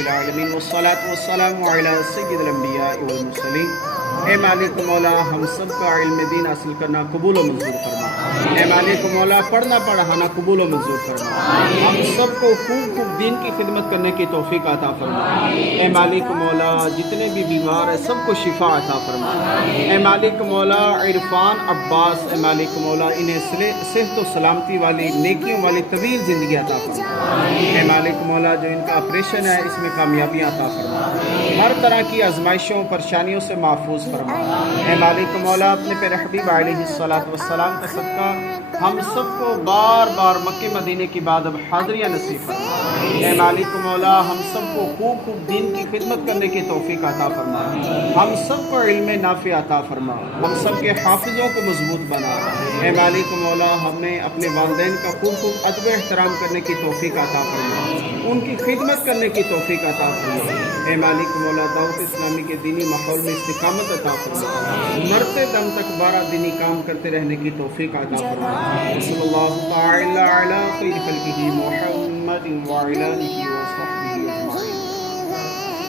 رب العالمین والصلاة والسلام علی سید الانبیاء والمرسلین۔ اے مالک مولا ہم سب کا علم دین حاصل کرنا قبول و منظور فرما۔ اے مالک مولا پڑھنا پڑھانا قبول و منظور فرما۔ ہم سب کو خوب دین کی خدمت کرنے کی توفیق عطا فرما۔ اے مالک مولا جتنے بھی بیمار ہیں سب کو شفا عطا فرما۔ اے مالک مولا عرفان عباس، اے مالک مولا انہیں صحت و سلامتی والی نیکیوں والی طویل زندگی عطا فرما۔ اے مالک مولا جو ان کا آپریشن ہے اس میں کامیابیاں عطا فرما، ہر طرح کی آزمائشوں پریشانیوں سے محفوظ فرما۔ اے مالک مولا اپنے پیارے حبیب علیہ السلام کا صدقہ ہم سب کو بار بار مکہ مدینے کی بعد اب حاضریاں نصیب فرما۔ اے مالک مولا ہم سب کو خوب دین کی خدمت کرنے کی توفیق عطا فرما، ہم سب کو علم نافع عطا فرما، ہم سب کے حافظوں کو مضبوط بنا۔ اے مالک مولا ہمیں اپنے والدین کا خوب ادب و احترام کرنے کی توفیق عطا فرما، ان کی خدمت کرنے کی توفیق عطا فرما۔ اے مالک مولا دعوت اسلامی کے دینی ماحول میں استقامت عطا فرما، مرتے دم تک 12 دینی کام کرتے رہنے کی توفیق عطا فرما۔ صلی اللہ تعالی علی خیر خلقہ محمد وعلی آلہ وصحبہ اجمعین۔